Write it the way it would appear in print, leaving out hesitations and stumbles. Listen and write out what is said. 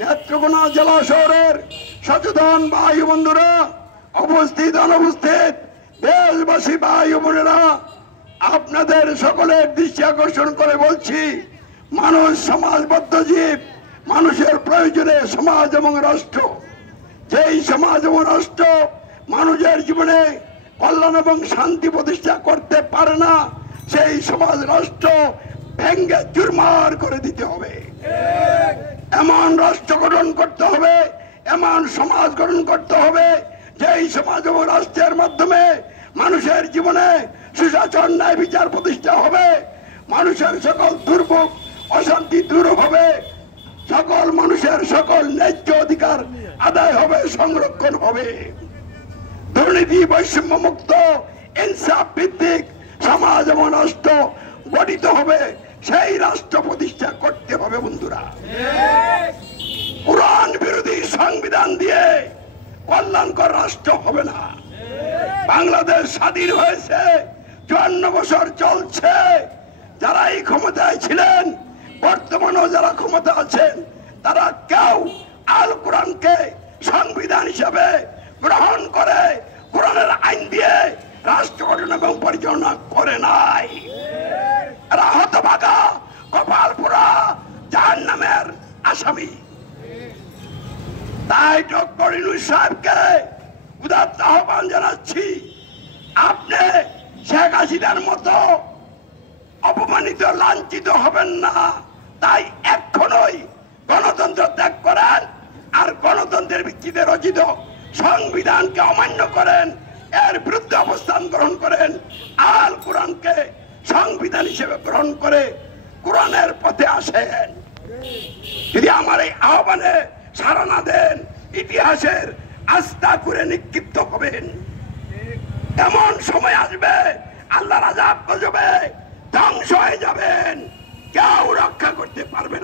নেত্রকোনা জেলা শহরের সচেতন ভাই বন্ধুরা, উপস্থিত অনুপস্থিত দেশবাসী ভাই বোনেরা, আপনাদের সকলের দৃষ্টি আকর্ষণ করে বলছি, মানুষ সমাজবদ্ধ জীব। মানুষের প্রয়োজনে সমাজ এবং রাষ্ট্র, যেই সমাজ এবং রাষ্ট্র মানুষের জীবনে কল্যাণ এবং শান্তি প্রতিষ্ঠা করতে পারে না, সেই সমাজ রাষ্ট্র ভেঙ্গে চুরমার করে দিতে হবে। এমন রাষ্ট্র গঠন করতে হবে, এমন সমাজ গঠন করতে হবে, যেই সমাজ এবং রাষ্ট্রের মাধ্যমে মানুষের জীবনে সুশাসন, ন্যায় বিচার প্রতিষ্ঠা হবে, মানুষের সকল দুর্ভোগ অশান্তি দূর হবে, সকল মানুষের সকল ন্যায্য অধিকার আদায় হবে, সংরক্ষণ হবে, দুর্নীতি বৈষম্য মুক্ত ইনসাফ ভিত্তিক সমাজ এবং রাষ্ট্র গঠিত হবে। সেই রাষ্ট্র প্রতিষ্ঠা করতে হবে বন্ধুরা। কোরআন বিরোধী সংবিধান দিয়ে কল্যাণকর রাষ্ট্র হবে না। বাংলাদেশ স্বাধীন হয়েছে 54 বছর চলছে। যারা এই ক্ষমতায় ছিলেন, বর্তমানেও যারা ক্ষমতা আছেন, তারা কেউ আল কোরআনকে সংবিধান হিসেবে গ্রহণ করে কোরআনের আইন দিয়ে রাষ্ট্র গঠন এবং পরিচালনা করে নাই। এরা হতভাগা, কপাল পোড়া, জাহান্নামের আসামি। তাই ডক্টর ইউনূস সাহেবকে উদাত্ত আহ্বান জানাচ্ছি, আপনি শেখ হাসিনার মতো অপমানিত, লাঞ্ছিত হবেন না। তাই এখনই গণতন্ত্র ত্যাগ করেন, আর গণতন্ত্রের ভিত্তিতে রচিত সংবিধানকে অমান্য করেন, এর বিরুদ্ধে অবস্থান গ্রহণ করেন, আল কোরআনকে সংবিধান হিসেবে গ্রহণ করে কোরআনের পথে আসেন। যদি আমার এই আহ্বানে সাড়া না দেন, ইতিহাসের আস্থা করে নিক্ষিপ্ত হবেন। এমন সময় আসবে, আল্লাহর আযাব গজবে ধ্বংস হয়ে যাবেন, কেউ রক্ষা করতে পারবে না।